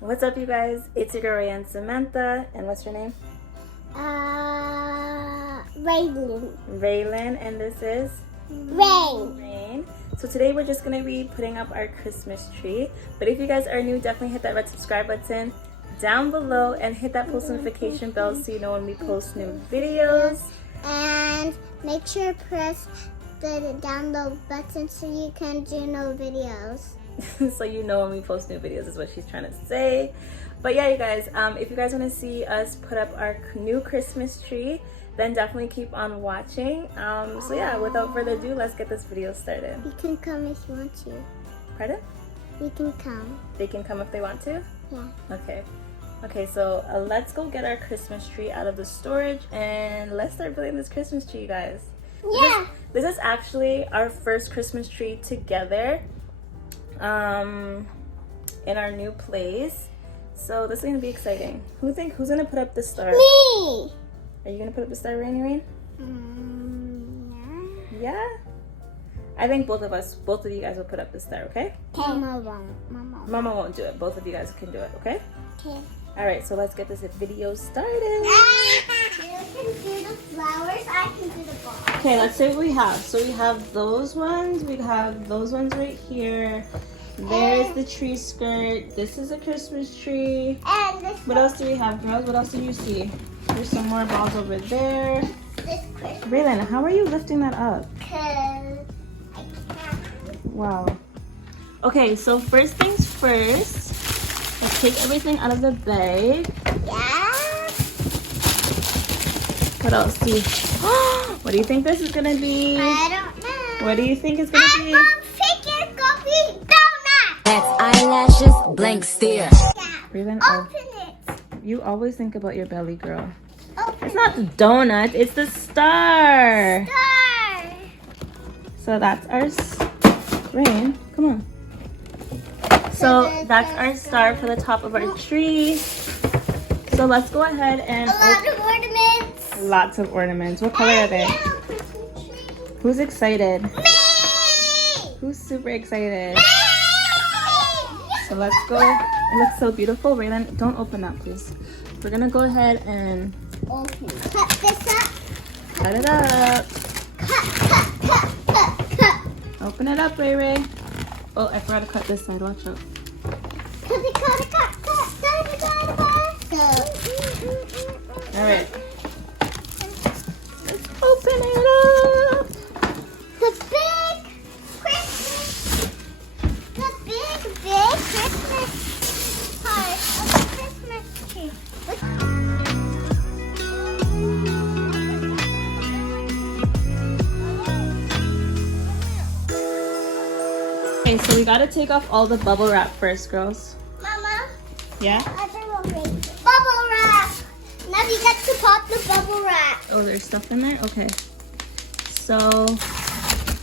What's up, you guys? It's your girl Ryan Samantha, and what's your name? Raylan, and this is Rain. So today we're just gonna be putting up our Christmas tree. But if you guys are new, definitely hit that red subscribe button down below and hit that post notification bell so you know when we post new videos. And make sure to press the download button so you can do no videos. So you know when we post new videos is what she's trying to say. But yeah, you guys, if you guys want to see us put up our new Christmas tree, then definitely keep on watching. So yeah, without further ado, let's get this video started. You can come if you want to. Pardon? You can come. They can come if they want to? Yeah. Okay, so let's go get our Christmas tree out of the storage and let's start building this Christmas tree, you guys. Yeah. This is actually our first Christmas tree together in our new place. So this is gonna be exciting. Who's gonna put up the star? Me! Are you gonna put up the star, Rain? Yeah. Yeah? I think both of you guys will put up the star, okay? Mama won't. Mama won't do it. Both of you guys can do it, okay? Okay. Alright, so let's get this video started. You can do the flowers, I can do the ball. Okay, let's say what we have. So we have those ones. We have those ones right here. There's the tree skirt. This is a Christmas tree. And this What else do we have, girls? What else do you see? There's some more balls over there. this Christmas. Raylan, how are you lifting that up? Because I can't. Wow. Okay, so first things first. Let's take everything out of the bag. Yeah. What else do you... What do you think this is gonna be? I don't know. What do you think it's gonna be? I think it's gonna be donut. That's eyelashes, blank stare. Raylan, Open it. you always think about your belly, girl. Open It's not the donut, it's the star. Star. So that's our... Rain, come on. So that's our star for the top of our tree. So let's go ahead and... A lot of ornaments. Lots of ornaments. What color are they? Yellow Christmas tree. Who's excited? Me. Who's super excited? Me. So let's go. It looks so beautiful. Raylan, don't open that, please. We're gonna go ahead and Open. Cut this up. cut it up. Cut. Open it up, Ray. Oh, I forgot to cut this side. Watch out. Cut. All right. Let's open it up. The big Christmas. The big Christmas part of the Christmas tree. Okay, so we gotta take off all the bubble wrap first, girls. Mama, Yeah? bubble wrap. Now we got to pop the bubble wrap. Oh, there's stuff in there? Okay. So,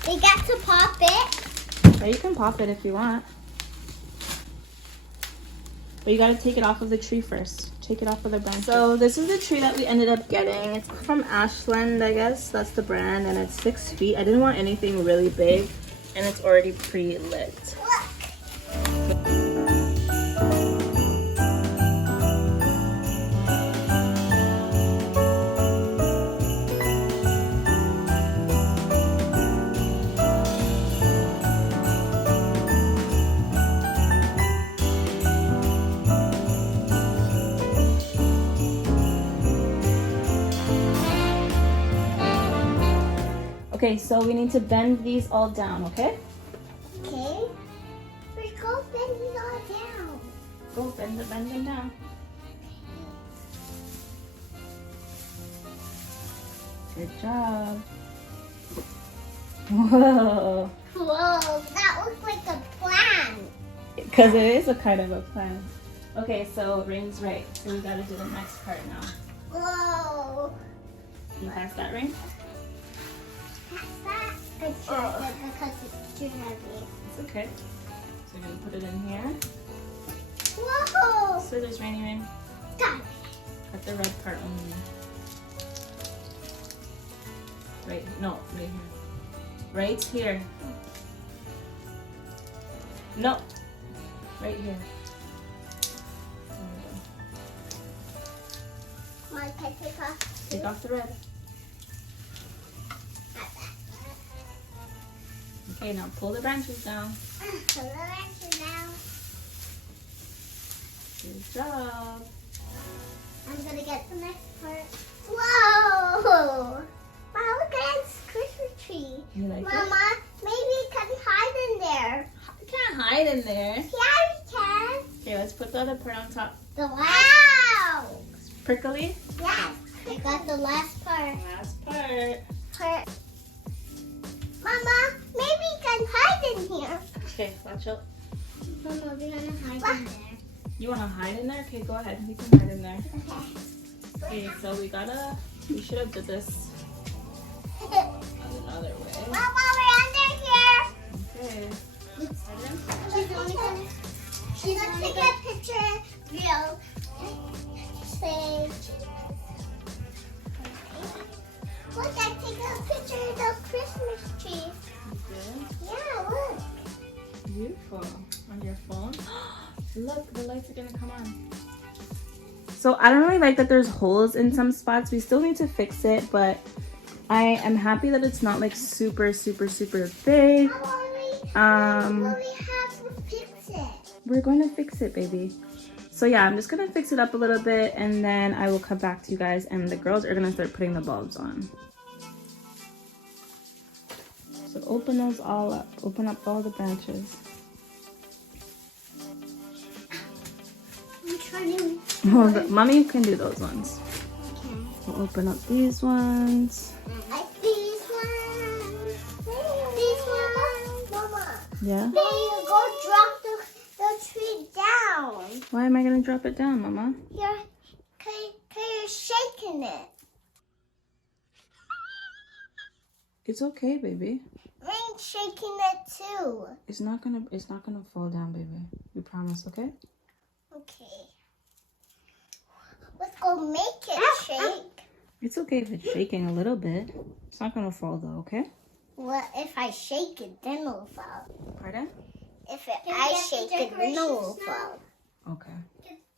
We got to pop it. yeah, you can pop it if you want. But you gotta take it off of the tree first. Take it off of the branch. So this is the tree that we ended up getting. It's from Ashland, I guess. That's the brand, and it's 6 feet. I didn't want anything really big, and it's already pre-lit. Look. Okay, so we need to bend these all down, okay? Okay. We're going to bend it all down. Go bend them down. Good job. Whoa. Whoa, that looks like a plan. Because it is a kind of a plan. Okay, so Rain's right. So we gotta do the next part now. Whoa. You pass that, Rain? That's that. Good job, because it's too heavy. It's okay. So we're gonna put it in here. Whoa. Scissors, Rain. Got it. Cut the red part only. Right, no, right here. Right here. No, right here. Okay, take off. Take off the red. Okay, now pull the branches down. Pull the branches down. Good job. I'm gonna get the next part. Whoa! Wow, look at this Christmas tree. You like it? Mama, maybe you can hide in there. You can't hide in there. Yeah, we can. Okay, let's put the other part on top. The wow! Prickly. Yes, I got the last part. Last part. Mama, maybe you can hide in here. Okay, watch out. Mama, we're gonna hide in there. You want to hide in there? Okay, go ahead. We can hide in there. Okay. Okay, so we should have did this another way. Mama, we're under here. Okay. She's gonna take a picture. Real. Say. Look, I take a picture of the Christmas tree. Yeah, look. Beautiful. On your phone. Look, the lights are gonna come on. So I don't really like that there's holes in some spots. We still need to fix it, but I am happy that it's not like super big. We have to fix it. We're going to fix it, baby. So yeah, I'm just gonna fix it up a little bit and then I will come back to you guys and the girls are gonna start putting the bulbs on. So open those all up. Open up all the branches. I'm trying. Oh, mommy can do those ones. Okay. We'll open up these ones. Like these ones. These ones. Mama. Yeah? Then you go drop the tree down. Why am I gonna drop it down, Mama? You're shaking it. It's okay, baby. Rain's shaking it too. It's not gonna fall down, baby. We promise, okay? Okay. Let's go make it shake. It's okay if it's shaking a little bit. It's not gonna fall though, okay? Well, if I shake it, then it'll fall. Pardon? I shake it, then it'll fall. Okay.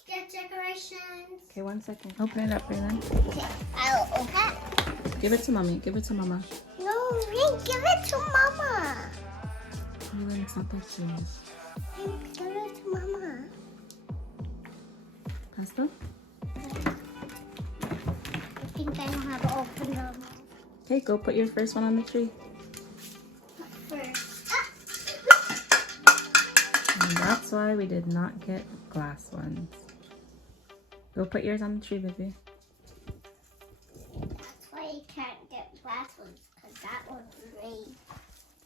Get decorations. Okay, 1 second. Open it up, Raylan. Okay, I'll open. Give it to mommy. Give it to mama. No, Rain, give it to Mama. Raylan, it's not that serious. Rain, give it to Mama. Pasta? I think I know how to open them Okay, go put your first one on the tree. first. And that's why we did not get glass ones. Go put yours on the tree, baby. That's why you can't get glass ones, because that will break.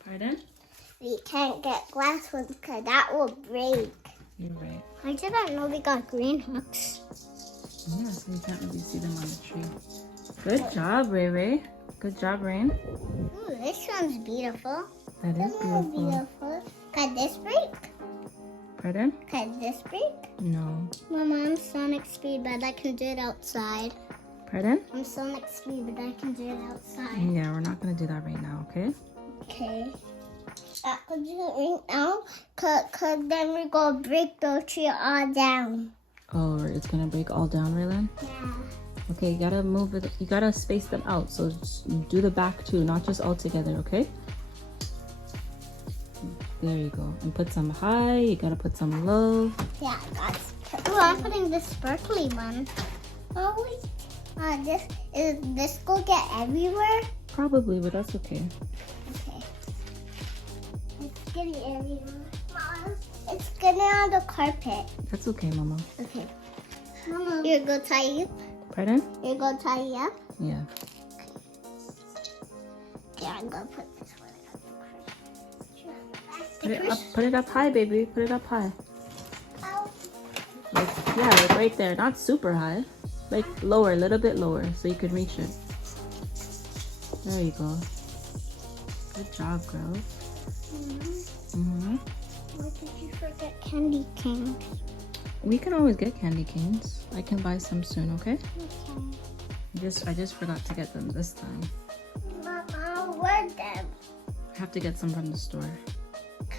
Pardon? We can't get glass ones, because that will break. You're right. I didn't know we got green hooks. Yeah, so you can't really see them on the tree. Good job, Ray Ray. Good job, Rain. Ooh, this one's beautiful. That is This one's beautiful. beautiful. Could this break? Pardon? Could this break? No. Mama, I'm Sonic Speed, but I can do it outside. Pardon? I'm Sonic Speed, but I can do it outside. Yeah, we're not gonna do that right now, okay? Okay. I could do it right now, cause then we're gonna break the tree all down. Oh, it's gonna break all down, Raylan? Yeah. Okay, you gotta move it. You gotta space them out. So just do the back too, not just all together, okay? There you go. And put some high. You gotta put some low. Yeah, that's. Oh, I'm putting this sparkly one. Oh, is this gonna get everywhere? Probably, but that's okay. Okay. It's getting everywhere. Mom, it's getting on the carpet. That's okay, Mama. Okay. Mama, you're gonna tie you. Pardon? You're gonna tie you up. Yeah. Okay, I'm gonna put this one up. Put it up high, baby. Put it up high. Oh. Like right there. Not super high. Like lower, a little bit lower, so you can reach it. There you go. Good job, girls. Why did you forget candy canes? We can always get candy canes. I can buy some soon, okay? Okay. I just forgot to get them this time. Mama, where them? I have to get some from the store.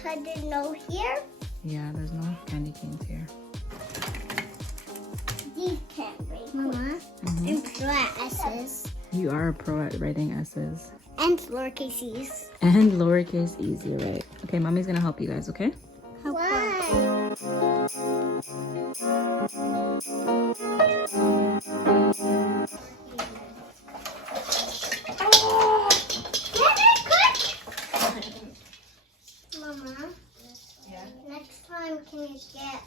Cause there's no here. Yeah, there's no candy canes here. These can't break. Mama, I'm pro at S's. You are a pro at writing S's. And lowercase e's. And lowercase e's, you're right. Okay, mommy's gonna help you guys, okay? Why? Mama, next time can you get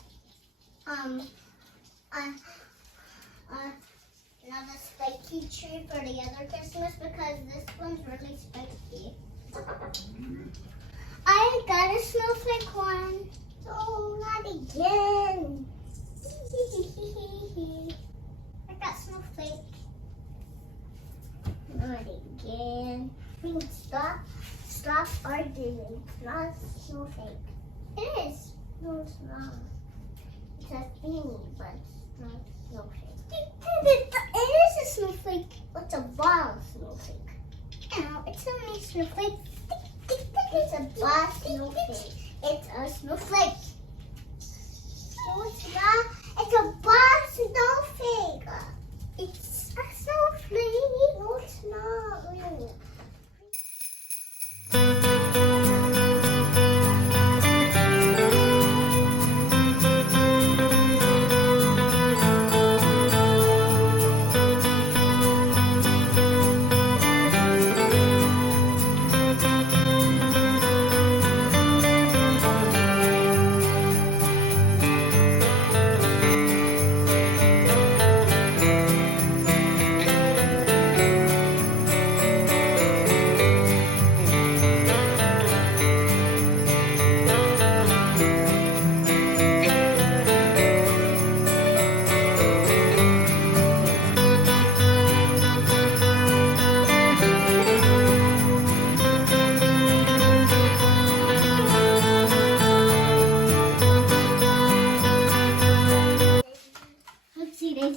another spiky tree for the other Christmas because this one's really spiky. I got a snowflake one. Oh, not again. I got snowflake. Not again. Stop arguing. It's not a snowflake. It is. No, it's not. It's a thingy, but it's not a snowflake. It is a snowflake. It's a ball snowflake. No, it's not a snowflake. It's a ball snowflake. It's a snowflake. No, it's not. It's a ball snowflake. It's a snowflake. No, it's not. Really.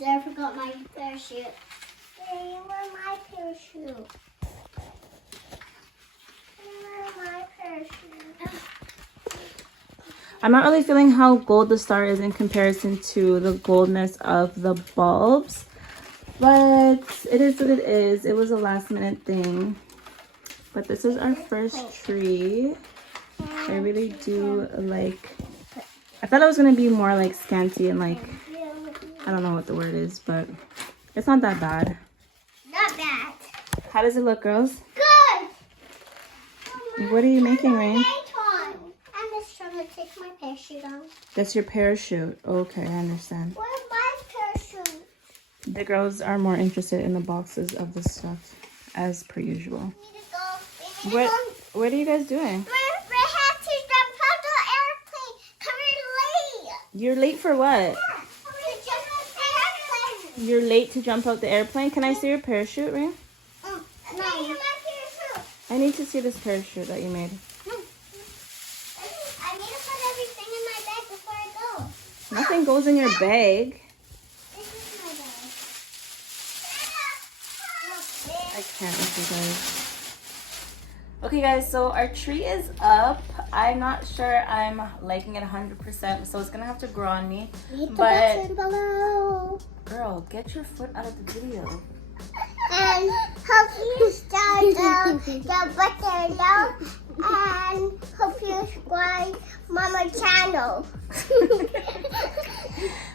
I forgot my parachute. Hey, where's my parachute? Where's my parachute? I'm not really feeling how gold the star is in comparison to the goldness of the bulbs, but it is what it is. It was a last minute thing, but this is our first tree. I really do like, I thought it was going to be more like scanty and like, I don't know what the word is, but it's not that bad. Not bad. How does it look, girls? Good. What are you making, Rain? I'm just trying to take my parachute on. That's your parachute. Okay, I understand. Where's my parachute? The girls are more interested in the boxes of the stuff, as per usual. We need to go. What are you guys doing? We have to jump out the airplane. Come we're late. You're late for what? You're late to jump out the airplane. Can I see your parachute, Rain? No. I need to see this parachute that you made. I need to put everything in my bag before I go. Nothing goes in your bag. This is my bag. I can't with you guys. Okay guys, so our tree is up. I'm not sure I'm liking it 100%, so it's gonna have to grow on me. Hit the But button below. girl, get your foot out of the video. And hope you start the button below. And hope you subscribe Mama channel.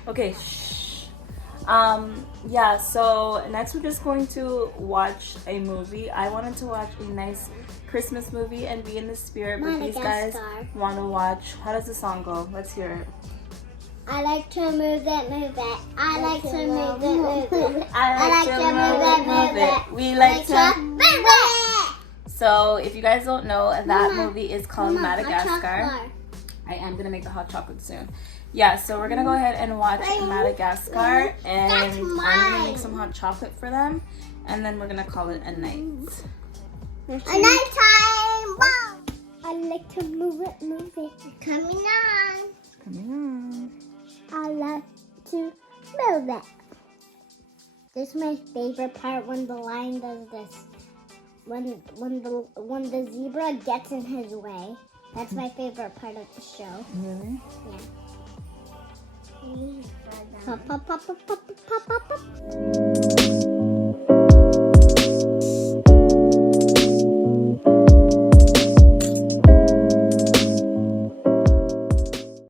Okay, shh. Yeah, so next we're just going to watch a movie. I wanted to watch a nice Christmas movie and be in the spirit, but these guys want to watch. How does the song go? Let's hear it. I like to move it, move it. I like to move it, move it. I like to move it. We like to move it. So if you guys don't know, that Mama, movie is called Mama, Madagascar. I am gonna make the hot chocolate soon. Yeah, so we're gonna go ahead and watch Madagascar, and I'm gonna make some hot chocolate for them, and then we're gonna call it a night. A nighttime bomb. I like to move it, move it. Coming on. Coming on. I like to move it. This is my favorite part when the lion does this. When the zebra gets in his way. That's my favorite part of the show. Really? Yeah. Pop, pop, pop, pop, pop, pop, pop, pop.